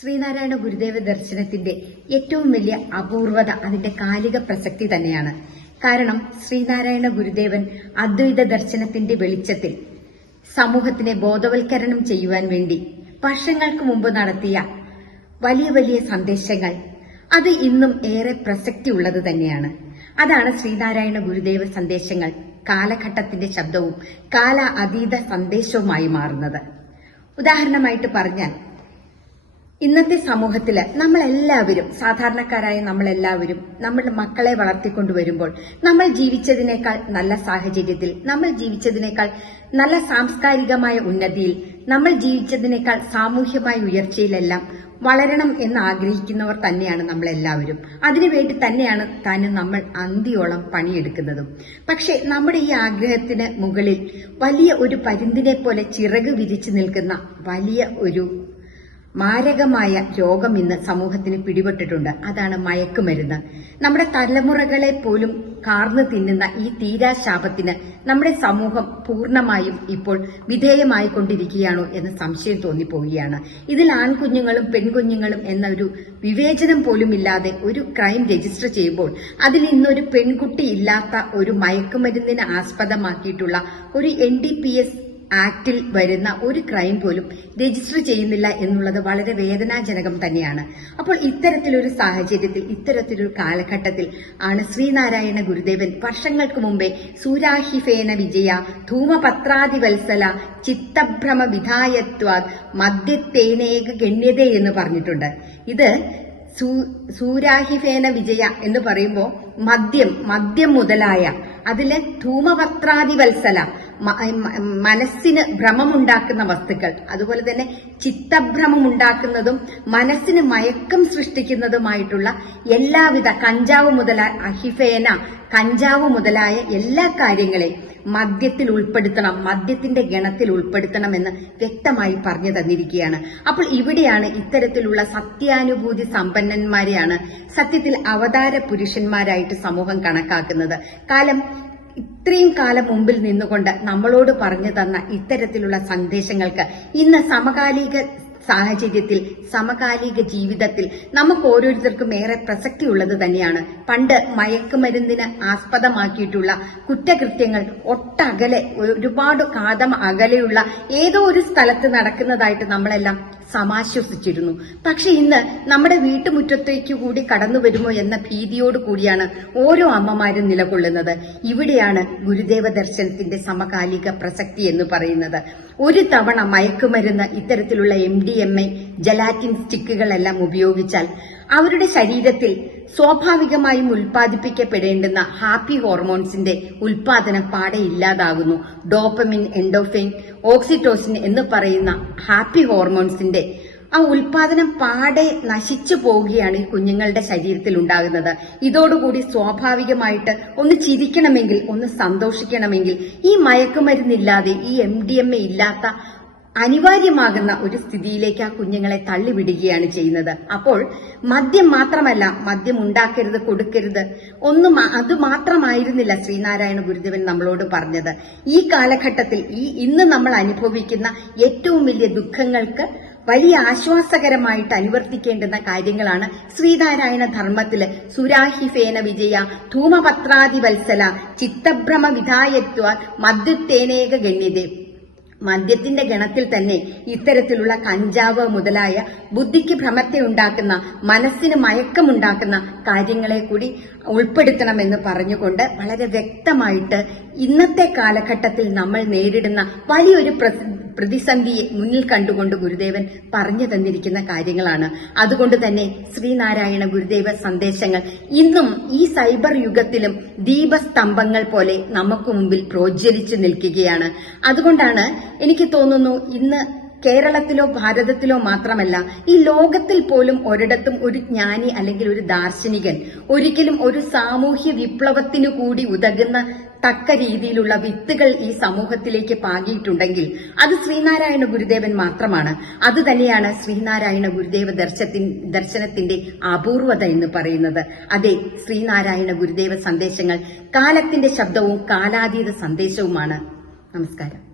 ശ്രീനാരായണ ഗുരുദേവ ദർശനത്തിന്റെ ഏറ്റവും വലിയ അപൂർവത അതിന്റെ കാലിക പ്രസക്തി തന്നെയാണ്. കാരണം ശ്രീനാരായണ ഗുരുദേവൻ അദ്വൈത ദർശനത്തിന്റെ വെളിച്ചത്തിൽ സമൂഹത്തിനെ ബോധവൽക്കരണം ചെയ്യുവാൻ വേണ്ടി വർഷങ്ങൾക്ക് മുമ്പ് നടത്തിയ വലിയ വലിയ സന്ദേശങ്ങൾ. അത് ഇന്നും ഏറെ പ്രസക്തി ഉള്ളത് തന്നെയാണ്. അതാണ് ശ്രീനാരായണ ഗുരുദേവ സന്ദേശങ്ങൾ കാലഘട്ടത്തിന്റെ ശബ്ദവും കാല അതീത സന്ദേശവുമായി മാറുന്നത്. ഉദാഹരണമായിട്ട് പറഞ്ഞാൽ ഇന്നത്തെ സമൂഹത്തിൽ നമ്മളെല്ലാവരും സാധാരണക്കാരായ നമ്മളെല്ലാവരും നമ്മുടെ മക്കളെ വളർത്തിക്കൊണ്ടുവരുമ്പോൾ നമ്മൾ ജീവിച്ചതിനേക്കാൾ നല്ല സാഹചര്യത്തിൽ നമ്മൾ ജീവിച്ചതിനേക്കാൾ നല്ല സാംസ്കാരികമായ ഉന്നതിയിൽ നമ്മൾ ജീവിച്ചതിനേക്കാൾ സാമൂഹ്യമായ ഉയർച്ചയിലെല്ലാം വളരണം എന്ന് ആഗ്രഹിക്കുന്നവർ തന്നെയാണ് നമ്മളെല്ലാവരും. അതിനുവേണ്ടി തന്നെയാണ് താനും നമ്മൾ അന്തിയോളം പണിയെടുക്കുന്നതും. പക്ഷെ നമ്മുടെ ഈ ആഗ്രഹത്തിന് മുകളിൽ വലിയ ഒരു പരുന്തിനെ പോലെ ചിറക് വിരിച്ചു നിൽക്കുന്ന വലിയ ഒരു മാരകമായ രോഗം ഇന്ന് സമൂഹത്തിന് പിടിപെട്ടിട്ടുണ്ട്. അതാണ് മയക്കുമരുന്ന്. നമ്മുടെ തലമുറകളെ പോലും കാർന്നു തിന്നുന്ന ഈ തീരാശാപത്തിന് നമ്മുടെ സമൂഹം പൂർണമായും ഇപ്പോൾ വിധേയമായി കൊണ്ടിരിക്കുകയാണോ എന്ന് സംശയം തോന്നിപ്പോവുകയാണ്. ഇതിൽ ആൺകുഞ്ഞുങ്ങളും പെൺകുഞ്ഞുങ്ങളും എന്നൊരു വിവേചനം പോലും ഇല്ലാതെ ഒരു ക്രൈം രജിസ്റ്റർ ചെയ്യുമ്പോൾ അതിൽ ഇന്നൊരു പെൺകുട്ടി ഇല്ലാത്ത ഒരു മയക്കുമരുന്നിന് ആസ്പദമാക്കിയിട്ടുള്ള ഒരു എൻ ഡി പി എസ് ആക്ടിൽ വരുന്ന ഒരു ക്രൈം പോലും രജിസ്റ്റർ ചെയ്യുന്നില്ല എന്നുള്ളത് വളരെ വേദനാജനകം തന്നെയാണ്. അപ്പോൾ ഇത്തരത്തിലൊരു സാഹചര്യത്തിൽ ഇത്തരത്തിലൊരു കാലഘട്ടത്തിൽ ആണ് ശ്രീനാരായണ ഗുരുദേവൻ വർഷങ്ങൾക്ക് മുമ്പേ സൂരാഹിഫേന വിജയ ധൂമപത്രാതിവത്സല ചിത്തഭ്രമ വിധായത്വാത് മദ്യത്തേനേക ഗണ്യത എന്ന് പറഞ്ഞിട്ടുണ്ട്. ഇത് സൂരാഹിഫേന വിജയ എന്ന് പറയുമ്പോൾ മദ്യം മദ്യം മുതലായ അതിലെ ധൂമപത്രാതിവത്സല മനസ്സിന് ഭ്രമമുണ്ടാക്കുന്ന വസ്തുക്കൾ. അതുപോലെ തന്നെ ചിത്തഭ്രമം ഉണ്ടാക്കുന്നതും മനസ്സിന് മയക്കം സൃഷ്ടിക്കുന്നതുമായിട്ടുള്ള എല്ലാവിധ കഞ്ചാവ് മുതലായ അഹിഫേന കഞ്ചാവ് മുതലായ എല്ലാ കാര്യങ്ങളെയും മദ്യത്തിൽ ഉൾപ്പെടുത്തണം മദ്യത്തിന്റെ ഗണത്തിൽ ഉൾപ്പെടുത്തണമെന്ന് വ്യക്തമായി പറഞ്ഞു തന്നിരിക്കുകയാണ്. അപ്പോൾ ഇവിടെയാണ് ഇത്തരത്തിലുള്ള സത്യാനുഭൂതി സമ്പന്നന്മാരെയാണ് സത്യത്തിൽ അവതാര പുരുഷന്മാരായിട്ട് സമൂഹം കണക്കാക്കുന്നത്. കാലം ഇത്രയും കാലം മുമ്പിൽ നിന്നുകൊണ്ട് നമ്മളോട് പറഞ്ഞു തന്ന ഇത്തരത്തിലുള്ള സന്ദേശങ്ങൾക്ക് ഇന്ന് സമകാലിക സാഹചര്യത്തിൽ സമകാലിക ജീവിതത്തിൽ നമുക്ക് ഓരോരുത്തർക്കും ഏറെ പ്രസക്തിയുള്ളത് തന്നെയാണ്. പണ്ട് മയക്കുമരുന്നിന് ആസ്പദമാക്കിയിട്ടുള്ള കുറ്റകൃത്യങ്ങൾ ഒട്ടകലെ ഒരുപാട് കാതം അകലെയുള്ള ഏതോ ഒരു സ്ഥലത്ത് നടക്കുന്നതായിട്ട് നമ്മളെല്ലാം സമാശ്വസിച്ചിരുന്നു. പക്ഷെ ഇന്ന് നമ്മുടെ വീട്ടുമുറ്റത്തേക്ക് കൂടി കടന്നു വരുമോ എന്ന ഭീതിയോട് കൂടിയാണ് ഓരോ അമ്മമാരും നിലകൊള്ളുന്നത്. ഇവിടെയാണ് ഗുരുദേവ ദർശനത്തിന്റെ സമകാലിക പ്രസക്തി എന്ന് പറയുന്നത്. ഒരു തവണ മയക്കുമരുന്ന് ഇത്തരത്തിലുള്ള M D M A gelatin സ്റ്റിക്കുകളെല്ലാം ഉപയോഗിച്ചാൽ അവരുടെ ശരീരത്തിൽ സ്വാഭാവികമായും ഉൽപ്പാദിപ്പിക്കപ്പെടേണ്ടുന്ന ഹാപ്പി ഹോർമോൺസിന്റെ ഉൽപാദനം പാടെ ഇല്ലാതാകുന്നു. ഡോപ്പമിൻ എൻഡോഫൈൻ ഓക്സിറ്റോസിൻ എന്ന് പറയുന്ന ഹാപ്പി ഹോർമോൺസിന്റെ ആ ഉൽപാദനം പാടെ നശിച്ചു പോവുകയാണ് ഈ കുഞ്ഞുങ്ങളുടെ ശരീരത്തിൽ ഉണ്ടാകുന്നത്. ഇതോടുകൂടി സ്വാഭാവികമായിട്ട് ഒന്ന് ചിരിക്കണമെങ്കിൽ ഒന്ന് സന്തോഷിക്കണമെങ്കിൽ ഈ മയക്കുമരുന്നില്ലാതെ ഈ എം ഡി എം എ ഇല്ലാത്ത അനിവാര്യമാകുന്ന ഒരു സ്ഥിതിയിലേക്ക് ആ കുഞ്ഞുങ്ങളെ തള്ളിവിടുകയാണ് ചെയ്യുന്നത്. അപ്പോൾ മദ്യം മാത്രമല്ല മദ്യം ഉണ്ടാക്കരുത് കൊടുക്കരുത് ഒന്നും അത് മാത്രമായിരുന്നില്ല ശ്രീനാരായണ ഗുരുദേവൻ നമ്മളോട് പറഞ്ഞത്. ഈ കാലഘട്ടത്തിൽ ഈ ഇന്ന് നമ്മൾ അനുഭവിക്കുന്ന ഏറ്റവും വലിയ ദുഃഖങ്ങൾക്ക് വലിയ ആശ്വാസകരമായിട്ട് അനുവർത്തിക്കേണ്ടുന്ന കാര്യങ്ങളാണ് ശ്രീനാരായണ ധർമ്മത്തിൽ സുരാഹിഫേന വിജയ ധൂമപത്രാതിവത്സല ചിത്തഭ്രമ വിധായത്വ മദ്യത്തേനേക ഗണ്യതേ. മദ്യത്തിന്റെ ഗണത്തിൽ തന്നെ ഇത്തരത്തിലുള്ള കഞ്ചാവ് മുതലായ ബുദ്ധിക്ക് ഭ്രമത്തെ ഉണ്ടാക്കുന്ന മനസ്സിന് മയക്കമുണ്ടാക്കുന്ന കാര്യങ്ങളെ കൂടി ഉൾപ്പെടുത്തണമെന്ന് പറഞ്ഞുകൊണ്ട് വളരെ വ്യക്തമായിട്ട് ഇന്നത്തെ കാലഘട്ടത്തിൽ നമ്മൾ നേരിടുന്ന വലിയൊരു പ്രതിസന്ധിയെ മുന്നിൽ കണ്ടുകൊണ്ട് ഗുരുദേവൻ പറഞ്ഞു തന്നിരിക്കുന്ന കാര്യങ്ങളാണ്. അതുകൊണ്ട് തന്നെ ശ്രീനാരായണ ഗുരുദേവ സന്ദേശങ്ങൾ ഇന്നും ഈ സൈബർ യുഗത്തിലും ദീപസ്തംഭങ്ങൾ പോലെ നമുക്ക് മുമ്പിൽ പ്രോജ്വലിച്ചു നിൽക്കുകയാണ്. അതുകൊണ്ടാണ് എനിക്ക് തോന്നുന്നു ഇന്ന് കേരളത്തിലോ ഭാരതത്തിലോ മാത്രമല്ല ഈ ലോകത്തിൽ പോലും ഒരിടത്തും ഒരു ജ്ഞാനി അല്ലെങ്കിൽ ഒരു ദാർശനികൻ ഒരിക്കലും ഒരു സാമൂഹ്യ വിപ്ലവത്തിനു കൂടി ഉതകുന്ന തക്ക രീതിയിലുള്ള വിത്തുകൾ ഈ സമൂഹത്തിലേക്ക് പാകിയിട്ടുണ്ടെങ്കിൽ അത് ശ്രീനാരായണ ഗുരുദേവൻ മാത്രമാണ്. അത് തന്നെയാണ് ശ്രീനാരായണ ഗുരുദേവ ദർശനത്തിന്റെ അപൂർവത എന്ന് പറയുന്നത്. അതെ ശ്രീനാരായണ ഗുരുദേവ സന്ദേശങ്ങൾ കാലത്തിന്റെ ശബ്ദവും കാലാതീത സന്ദേശവുമാണ്. നമസ്കാരം.